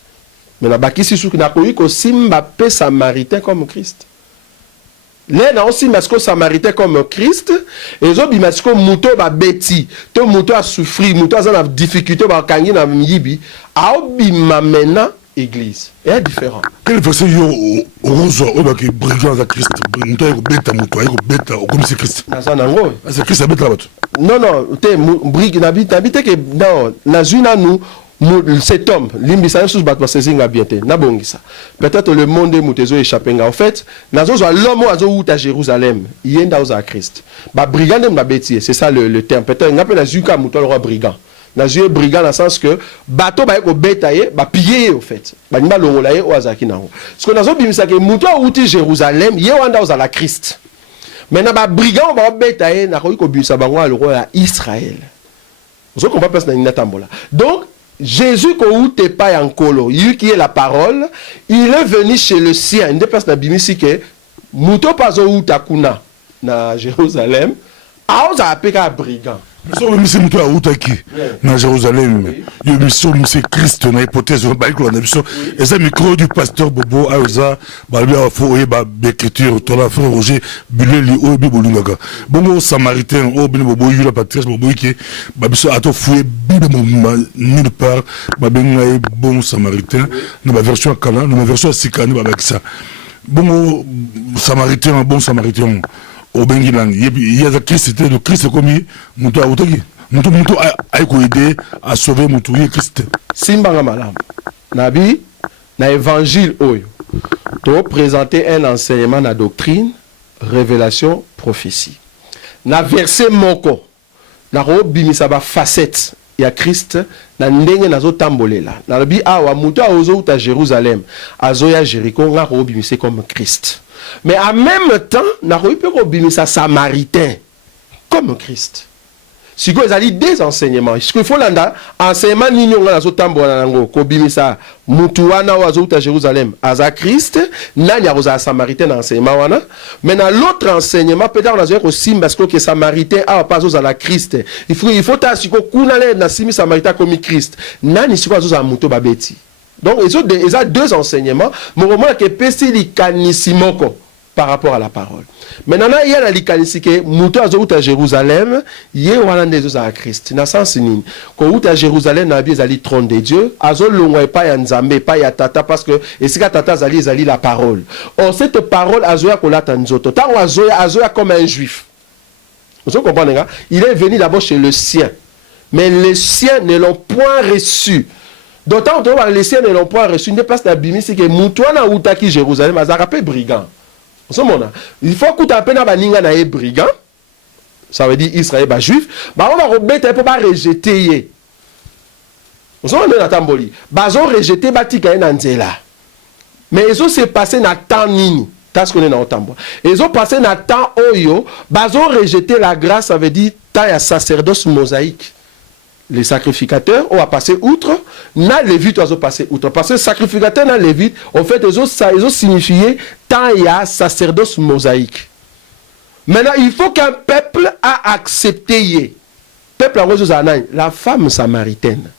Mais na bakisi sou na koyi ko simba pe samaritain comme Christ. Là na aussi masko samaritain comme Christ et zo bi masko muto ba beti, to muto a souffrir, muto a na difficulté ba kangi na miyibi, a obi mamena église. Et différent. Quel verset yo rozo o ba ki brigand à Christ, muto ko beta muto ko beta comme c'est Christ. Na ça nango. C'est Christ a beta bato. Non te brig na bi te que non, na zuna nous cet homme, l'imbissant sous battre saisir bien nabongisa. Peut-être le monde mutezo échappé. En fait, nazo l'homme azo ou à Jérusalem, yenda aux à Christ. Ba brigand de bêtise, c'est ça le terme. Peut-être on appelle nazuka muto le roi brigand. Nazu brigand dans le sens que bateau ba ko betaye, ba piller au fait. Ba nimba lo rolaye au azaki nango. Ce que nazo bimisa ke muto ou Jérusalem, yenda aux à la Christ. Maintenant ba brigand ba betaye na ko bimisa bango le roi Israël. Vous comprenez pas ça na tambola. Donc Jésus ko te pas en colo, lui qui est la parole, il est venu chez le sien. Une des personnes bimisi que muto pas ou takuna na Jérusalem, a oza apeka brigand. So misi muto a utaki na Jérusalem. Yo misi Christ na hypothèse ba iko na biso. Et ça micro du pasteur Bobo Aoza ba bien fo ba d'écriture to la frère Roger Buleli o bi bolungaga. Bongo samaritain o bi Bobo yu la patrice Bobo ki ba biso ato foué bi de nulle part ba ben bon samaritain na ba version kala na version sikani ba avec ça. Bongo samaritain bon samaritain au Bengilang, il y a Christ, c'était le Christ comme Moutou a Outagi. Moutou a aidé à sauver Moutou Christ. Simbanga malam. Nabi, na évangile oyo. To présenter un enseignement na doctrine, révélation, prophétie. Na verset moko. Na ro bimisa ba facette ya Christ na ndenge nazo tambolela. Na lobi awa Moutou a ozo uta Jérusalem, azoya Jéricho nga ro bimise comme Christ. Mais en même temps, n'a pas pu sa samaritain comme Christ. Si vous avez des enseignements, ce qu'il faut là, enseignement n'ignon na zotambo na ngo ko bimisa mutuana wa zota Jérusalem aza Christ, nani a samaritain enseignement wana. Mais dans l'autre enseignement peut-être on a aussi parce que samaritain a pas aux à la Christ. Il faut ta siko kuna le na simi samaritain comme Christ. Nani siko azo muto babeti. Donc, ils ont deux enseignements. Mais au moment que Pesili Kanisimoko, par rapport à la parole. Maintenant, il y a la likanisi que muto azo à Jérusalem, il y a wana ndezo à Christ. Na sens nini. Ko uta Jérusalem na bi zali trône de Dieu, azo longwa pa ya nzambe, pa ya tata parce que esika tata zali la parole. Or cette parole azo ya kolata nzoto. Tant azo ya comme un juif. Vous comprenez? Il est venu d'abord chez le sien. Mais les siens ne l'ont point reçu. D'autant que les siens ne l'ont point reçu. Il n'est pas d'abîmer, c'est que Moutouana Outaki Jérusalem a rappelé brigand. Il faut que tu appelles un baninga na brigand. Ça veut dire Israël ba juif. Bah on va remettre pour pas rejeter. Vous avez na tamboli. Bah on rejeté batika na nzela. Mais ils ont s'est passé na temps nini. T'as ce qu'on est dans le temps. Ils ont passé na temps oyo. Bah on rejeté la grâce, ça veut dire taille sacerdoce mosaïque. Les sacrificateurs ont passé outre, na lévite ont passé outre. Parce que sacrificateur na lévite, en fait, ils ont signifié tant il y a sacerdoce mosaïque. Maintenant, il faut qu'un peuple a accepté. Peuple en rose la femme samaritaine.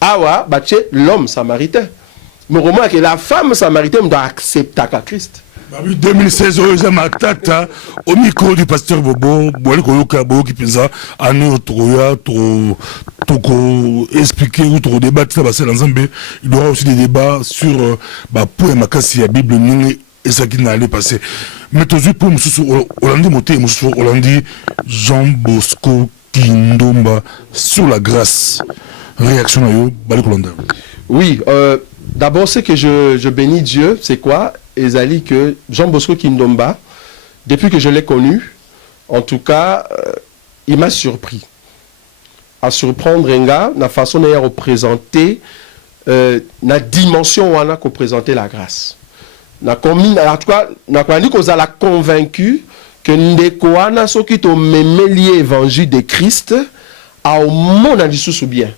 Awa, bache l'homme samaritain. Mais au moins que la femme samaritaine doit accepter Christ. 2016, matata au micro du pasteur Bobo, qui pensa à nous expliquer ou trop débattre il y aura aussi des débats sur pour et makasi la Bible et ça qui n'allait passer. Mais toujours pour Hollandi Moté, Hollandi Jean Bosco Kindomba sur la grâce. Réaction à yo, Balikolanda. Oui, d'abord c'est que je bénis Dieu, c'est quoi? Ezali que Jean Bosco Kindomba, depuis que je l'ai connu, en tout cas, il m'a surpris. À surprendre un gars, la façon de représenter, la dimension où on a représenté la grâce. En tout cas, on a convaincu que Ndekoana, ceux qui ont même lié l'évangile de Christ, a au monde à l'issue bien.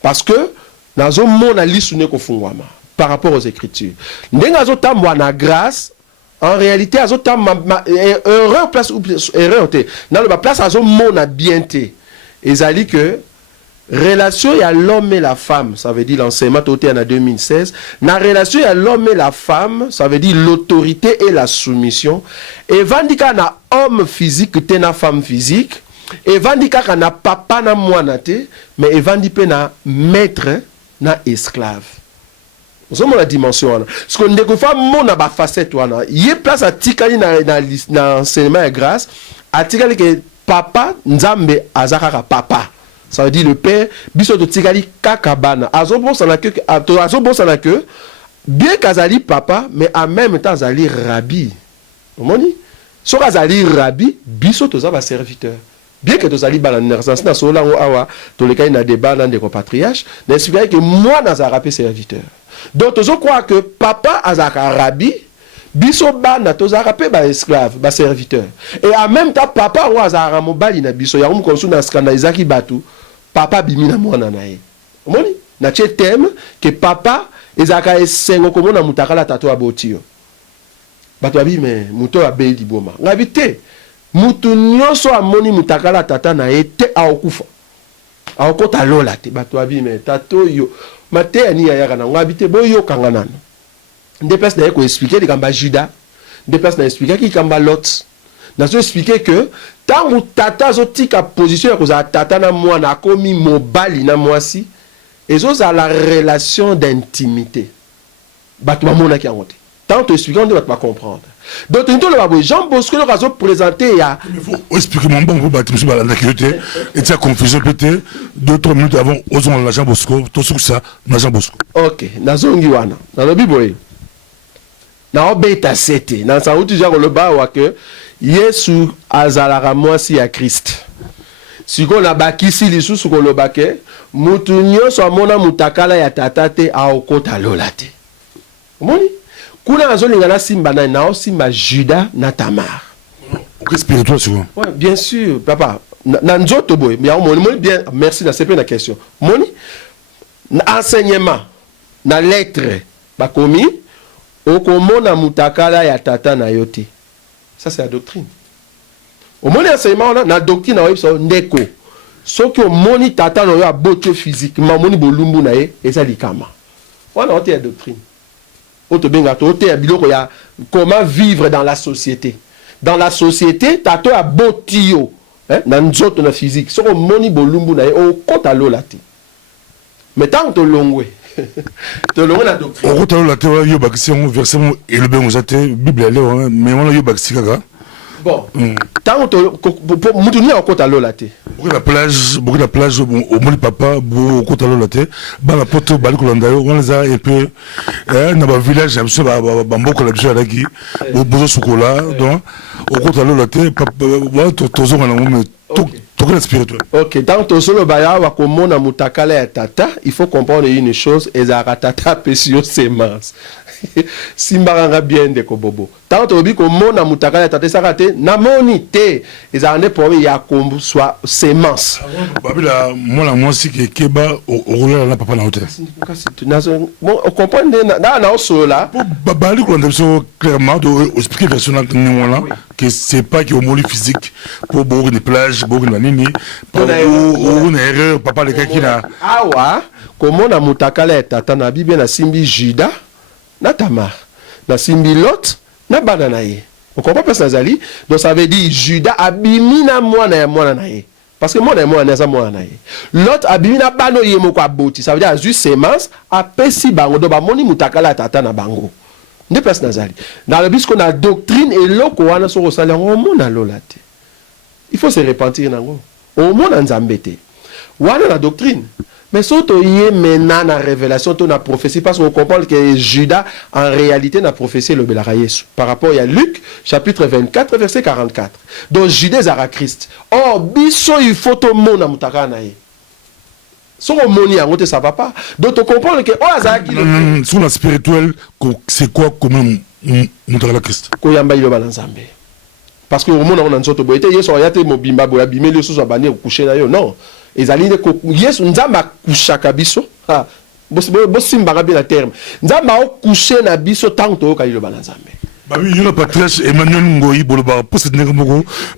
Parce que, dans un monde à l'issue par rapport aux Écritures. Na grâce, en réalité, erreur place erreur dans la place à mon a bien été. Et ça dit que relation il y a l'homme et la femme, ça veut dire l'enseignement toté en 2016. La relation il y a l'homme et la femme, ça veut dire l'autorité et la soumission. Et vandika na homme physique te na femme physique. Et vandika na papa na mwana te, mais vandika na maître na esclave. Nous sommes la dimension. Ce qu'on découvre, mon a facette, il y a place à Tikali dans l'enseignement et grâce, à Tikali que papa, Nzambe, Azakara papa. Ça veut dire le père, biso de Tikali kakabana. Azobon sana que, bien qu'Azali papa, mais en même temps, Azali rabbi. Vous comprenez? Si Azali rabbi, biso to zaba serviteur. Bien que tu aies la naissance, na sola ou awa, tu les cas na débat dans des compatriotes, n'explique que moi n'a rappé serviteur. Donc je crois que papa azaka rabbi, biso ba na to rappé ba esclave, ba serviteur. Et en même temps papa ou azara mobali na biso ya comme sous na scandalisaki batu, papa bimi na mwana nae. Omoni? Na che thème que papa ezaka esengo komo na mutakala tato abotio. Batu abi me muto abeli boma. Ngabite mutu nyonso amoni mutakala tata na ete aokufa aokota lola te bato abi me tato yo mate ani ya yaka na ngabite boyo kangana nde place na ko expliquer de kamba Juda nde place na expliquer ki kamba Lot na so expliquer que tangu tata zo tika position ya koza tata na mwana akomi mobali na mwasi ezo za la relation d'intimité bato bamona ki angote tant to expliquer on doit pas comprendre. Donc, Jean Bosco a présenté. Il faut expliquer mon bon pour bâtir et ça confusion peut-être 2-3 minutes avant osons la Jean Bosco, tout ça, na Jean Bosco. Ok, na zongiwana, na le biboy. Na obeta sete, na sa uti jako le ba wa que Yesu azalara mwasi ya Christ. Si ko na bakisi lisu su ko le bake, mutu nyonso amona mutakala ya tatate aokota lolate. Omoni? Kuna azolingana simba na simba Juda na Tamar. Ok, spirituel souvent. Ouais, bien sûr, papa. Na nzoto boy, mais moni bien, merci na c'est pas la question. Moni enseignement na lettre bakomi okomona mutakala ya tata na yote. Ça c'est la doctrine. Au moni enseignement na doctrine na so ndeko. Soki o moni tata no ya boto physiquement moni bolumbu na ye eza likama. Voilà, on la doctrine. Comment vivre dans la société. Dans la société, tato a botio. Dans notre physique. Si on moni bolumbu na o kota lo lati. Mais tant que l'ongwe. De l'ongwe la doctrine. O kota lo lati wa yo bakisi on verset et le ben ozate Bible ale mais on yo bakisi kaka. Bon. Tant que mutuni a kota lo lati. Beaucoup de la plage au moni papa bo kota lo lati. Ba la poto ba ko landa yo on les a un peu na ba village am so ba mboko la biso la ki bo sukola donc au kota lo lati papa wa tozo na ngome to spirituel. Ok, dans ton solo baya wa komona mutakala ya tata, il faut comprendre une chose, ezaka tata pesio semence. Simbaranga bien de kobobo. Tant obi komona mutakala ya tata sakate na monite, ezane pour ya kombu soit semence. Babila moi si keba o la papa na hôtel. Bon, on comprend na solo là. Babali ko ndemso clairement de expliquer version na que c'est pas que au moli physique pour beaucoup de plages, beaucoup de nini, pour une erreur papa le gars qui na awa komona mutakala ya tata na Bible na simbi Juda na Tamar na simbi Lot na bana na ye. On comprend pas ça zali. Donc ça veut dire Juda abimi na mwana na ye. Parce que mwana na ye. Lot abimi na bano ye moko aboti. Ça veut dire juste semence apesi bango do ba moni mutakala ya tata na bango. Nde place nazali. Dans le bis qu'on a doctrine et loko wana so rosali on mona lolate. Il faut se repentir nango. Au monde en zambete. Wana la doctrine. Mais surtout y est maintenant la révélation de la prophétie parce qu'on comprend que Judas en réalité n'a prophétie le Belara Yesu. Par rapport à Luc chapitre 24 verset 44. Donc Judas zara Christ. Or biso il faut tout monde na mutaka na ye. Sur le moni en ça va pas. Donc on comprend que oh azaki sur la spirituelle c'est quoi comme mutaka Christ. Ko yamba ilo balanzambe. Parce que au monde on a nzoto boyete yeso ayate mobimba boya bimeli so so bani coucher na yo non. Ezali de yesu nzamba kushaka biso ha bo simba bien na terme nzamba o coucher na biso tant to ka ilo balanzambe. Bah oui, il y a Patrice Emmanuel Ngoyi Boloba pour cette négo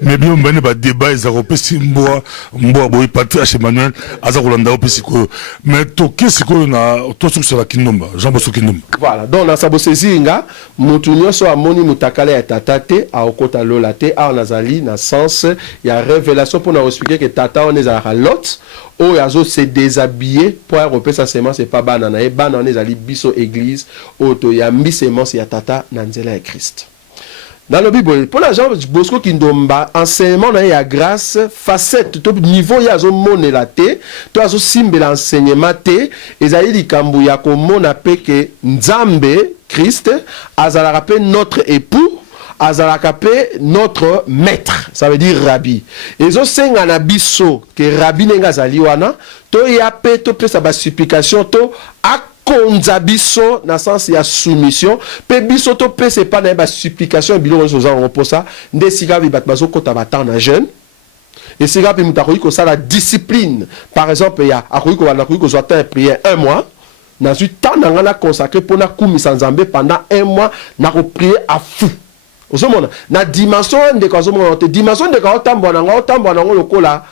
mais bien ben ba débat ezaro pesi mboa boy Patrice Emmanuel azarolanda o pesi ko mais to qu'est-ce que na to sur la kindomba Jean Bosso kindomba. Voilà, donc na sabo sezinga mutu nyoso amoni mutakala ya tatate a okota lolate a nazali na sens ya révélation pour nous expliquer que tata on est à Lot o yazo se déshabiller pour repérer sa semence et pas banana et banana ezali biso église auto ya mbi semence ya tata na nzela ya Christ. Dans le Bible, pour la Jean Bosco Kindomba, enseignement na ya grâce, facette, top niveau ya zo mone la te, to azo simbe l'enseignement te, ezali likambu ya ko mona pe ke Nzambe Christ azala pe notre époux, azala pe notre maître, ça veut dire rabbi. Ezo senga na biso ke rabbi nenga zali wana, to ya pe to pe sa ba supplication to konza biso na sens ya soumission pe biso to pe c'est pas na ba supplication bilo zo za reposa nde sika bi batbazo kota batan na jeune et sika pe mutakoyi ko sala discipline par exemple ya akoyi ko wana ko zo ta prière 1 mois na su temps na ngana consacré pour na kumisa nzambe pendant 1 mois na ko prier à fou ozomona na dimension de ko ozomona te dimension de ko tambo na ngo lokola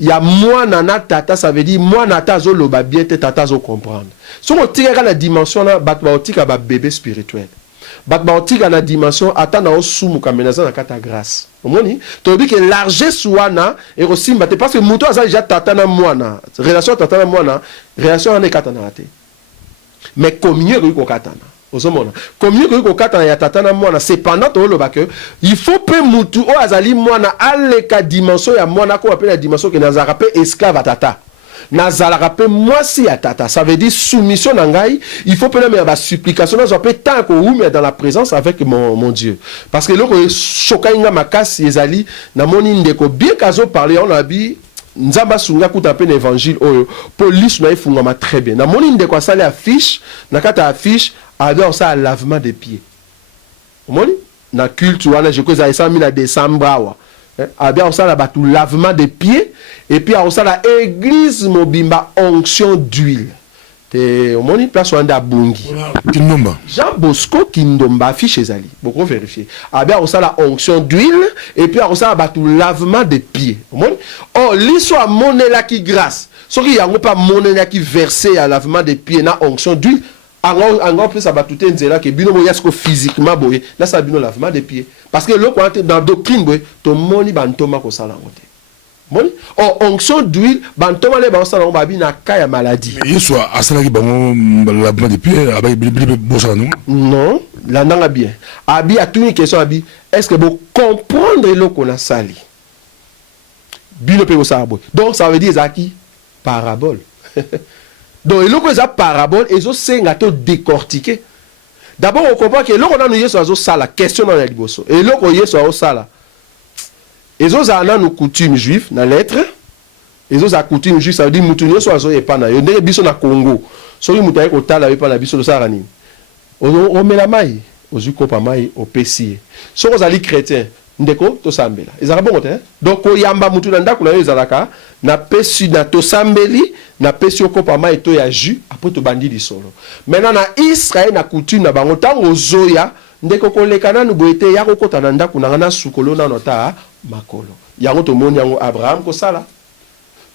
ya mwana na tata, ça veut dire mwana tata zo loba bien te tata zo comprendre. Si on tire la dimension là, batba otika ba bébé spirituel. Batba otika na dimension atana o sumu kamenaza na kata grâce. Omoni, to dit que largesse wana et aussi mbate parce que muto aza déjà tata na mwana. Relation tata na mwana, relation ane kata na ate. Mais communier ko kata na. Ozomona communier ko kata ya tata na mwana cependant to loba que il faut pe mutu o azali mwana aleka dimension ya mwana ko appelle la dimension que nazara pe esclave à tata nazara pe mwasi ya tata, ça veut dire soumission na ngai, il faut pe na ba supplication na zo pe tant ko ou dans la présence avec mon Dieu parce que loko shokainga makasi ezali na moni ndeko bien kazo parler on a bi nzamba sunga kuta pe l'évangile oyo police na ifungama très bien na moni ndeko asali affiche na kata affiche avec ça lavement des pieds. Omoni na culte wana je cause à 100 000 à décembre avec ça la tout lavement des pieds et puis à ça la église mobimba onction d'huile. Te omoni place wanda bungi. Kindomba. Jean Bosco Kindomba affiche ezali. Beaucoup vérifier. Avec ça la onction d'huile et puis à ça la tout lavement des pieds. Omoni. Oh l'histoire monnaie là qui grâce. Ce qui y a pas monnaie là qui versé à lavement des pieds na onction d'huile. encore plus ça va tout nzela que bino boya ce physiquement boye là ça bino lavement des pieds parce que l'eau quand dans doctrine boye to moni bantoma ko sala ngote moni onction d'huile bantoma le ba sala ngoba bina kaya maladie mais soit asala ki bango lavement des pieds avec bilibi bosa non la nanga bien abi a tout une question abi est-ce que vous comprendre l'eau qu'on a sali bino pe ko sala boye donc ça veut dire zaki parabole. Donc, il y a parabole et ils ont décortiqué. D'abord, on comprend que l'on a nous la question dans la liboso. Et l'on a sala. Ils ont nos coutumes juives, dans la lettre. Ils ont coutumes juives, ça veut dire que nous sommes pas na. Ils ont na Congo. So ils ont été là pas na biso de sarani. On met la maille, aux ukopa maille au PC. So ils sont chrétiens. Ndeko to sambela ezaka bongo te donc oyamba mutu na ndako na yo ezalaka na pesi na to sambeli na pesi okopa mai to ya jus après to bandi lisolo maintenant na Israël na coutume na bango tango zoya ndeko kolekana nu boete ya kokota na ndako na ngana sukolo na nota makolo yango to moni yango Abraham ko sala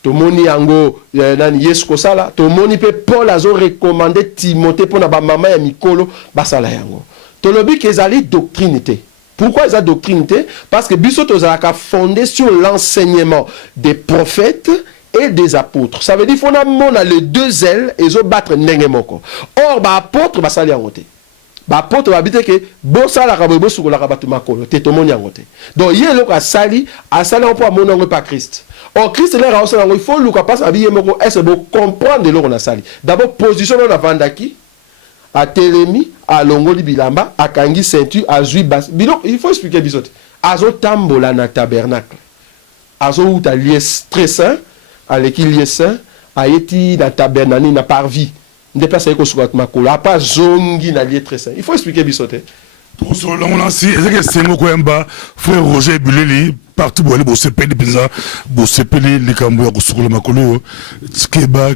to moni yango nani Yesu ko sala to moni pe Paul azo recommander Timothée pour na ba mama ya mikolo basala yango to lobi kezali doctrine te. Pourquoi ils ont doctrine? Parce que Bissot a fondé sur l'enseignement des prophètes et des apôtres. Ça veut dire qu'il faut a les deux ailes et ils ont battre n'engemoko. Or, l'apôtre va s'aller en côté. L'apôtre va dire que bon ça la rabebo sur la rabattu makolo. T'es tout monde en côté. Donc il y a l'autre à sali on peut amener pas Christ. Or Christ est là il faut le capable habiller moko. Est-ce que vous comprendre l'autre à sali? D'abord position dans la vandaki. À Télémi, à Longoli Bilamba, à Kangi Ceinture, à Zui Bas. Il faut expliquer Bisot. Azo Tambola na tabernacle. Azo ou ta lies très saint, à l'équipe lies saint, à Eti na tabernacle, na parvis. Ne pas savoir qu'on makolo. A pas zongi na lies très saint. Il faut expliquer Bisot. Pour ce on a si c'est ngo kwemba frère Roger Buleli partout bo bo sepeli penza bo sepeli likambo ya kusukula makolo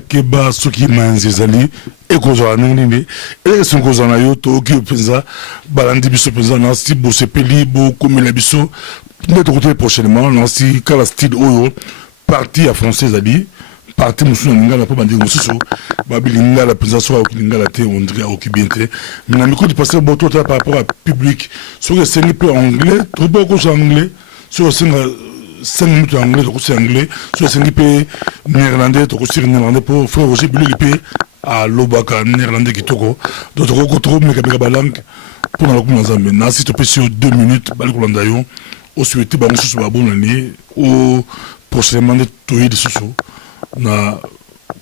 keba soki manzezali ekozala nini et son kozana yo to ki penza balandi biso penza na si bo sepeli bo komela biso neto côté prochainement na si kala style oyo parti à française ali parti musuna ngala po bandi mususu babili ngala penza so ngala te on dirait au kibente mais na miko de passer boto par rapport à public sur que c'est un peu anglais trop beaucoup anglais sur 5 minutes anglais trop c'est anglais sur 5 peu néerlandais trop c'est néerlandais pour frère Roger Buleli pe à lobaka néerlandais qui toko d'autres ko trop mais ka balang pour na ko nzambe na si to pe sur 2 minutes bali ko landa yo au souhaiter ba mususu ba bonani au prochainement de toyer de soso na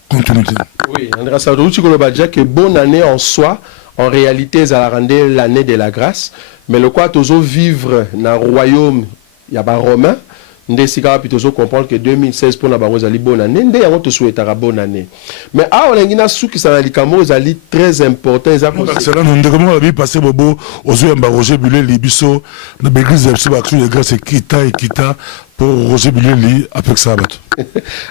continuité. Oui, André Sadorouchi Kolobadja que bonne année en soi, en réalité, ça a rendu l'année de la grâce, mais le quoi toujours vivre dans le royaume, il y a pas romain, ndesika puis toujours comprendre que 2016 pour la baroise ali bonne année, ndé yango to souhaitera bonne année. Mais ah on a ngina sou qui ça na likamo zali très important, ça c'est là on comment la vie passer bobo aux yeux Roger Buleli biso na l'église de action de grâce et kita pour Roger Buleli avec ça.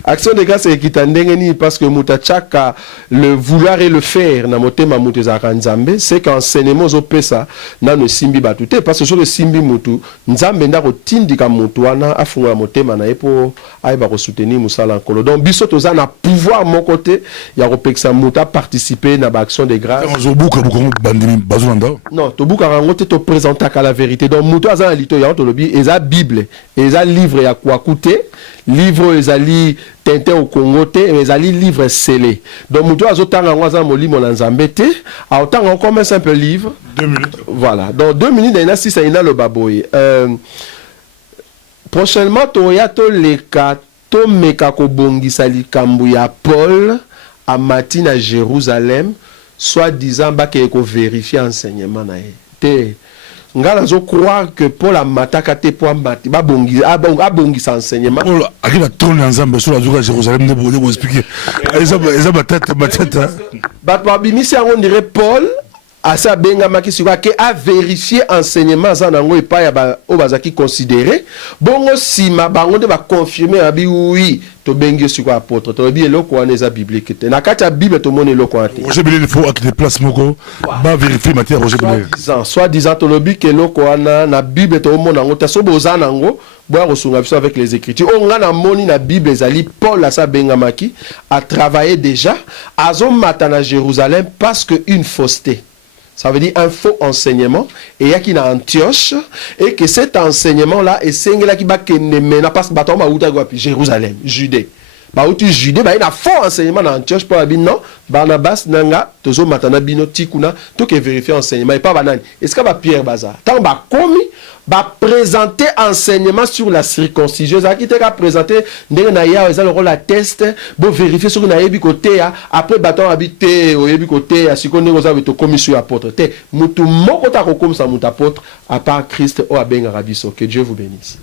Action de grâce et kitandengeni parce que mutachaka le vouloir et le faire na motema muteza kanzambe c'est qu'enseignement zo pesa na no simbi batute parce que sur le simbi mutu nzambe ndako tindika mutu wana afunga motema na epo aiba ko soutenir musala nkolo donc biso toza na pouvoir mon côté ya kopeksa muta participer na ba action de grâce zo buka bandimi bazolanda non to buka rango te to présenter ka la vérité donc mutu aza lito ya to lobi eza bible eza livre ya kwa coûter livre ezali tintin au Congo te ezali livre scellé donc mutu azotanga ngwaza molimo na nzambe te aotanga comme un simple livre 2 minutes voilà donc 2 minutes ina si ça ina le baboy prochainement toya to leka to meka ko bongisa likambu ya Paul à matin à Jérusalem soit disant ba ke ko vérifier enseignement na te ngala zo croire que Paul a mataka te po amati ba bongi abongisa enseignement Paul akina tourner ensemble sur la journée à Jérusalem ne vous expliquer eza ba tête ba tête ba bimisi on dirait Paul asa benga maki siko ke a vérifier enseignement za nango epa ya ba obazaki considérer bongo sima bango de ba confirmer abi oui to bengi siko apôtre to bi eloko wana eza biblique te na kati ya bible to mona eloko wana te Roger Bilel il faut acte place moko ba vérifier matière Roger Bilel soit disant to lobi ke eloko wana na bible to mona ngo ta so boza nango boya kosunga biso avec les écritures on nga na moni na bible ezali Paul asa benga maki a travaillé déjà azomata na Jérusalem parce que une fausseté. Ça veut dire un faux enseignement. Et il y a qui na Antioche. Et que cet enseignement-là, et c'est là qui va maintenant parce que bâton Jérusalem, Judée. Judée, il y a un faux enseignement dans Antioche pour la non. Barnabas, Nanga, Tozo Matana Bino, Tikuna, tout qui vérifié enseignement. Et pas banane. Est-ce qu'il y a Pierre Bazar? Tant que commis, va présenter enseignement sur la circoncision. Ça qui t'a présenté, Naya, ils ont le rôle à test, pour vérifier sur une côté, après bâton habité, au côté, à ce qu'on est aux commis sur l'apôtre. Moutou moko ta comme ça, apôtre, à part Christ, ou à Ben Arabiso. Que Dieu vous bénisse.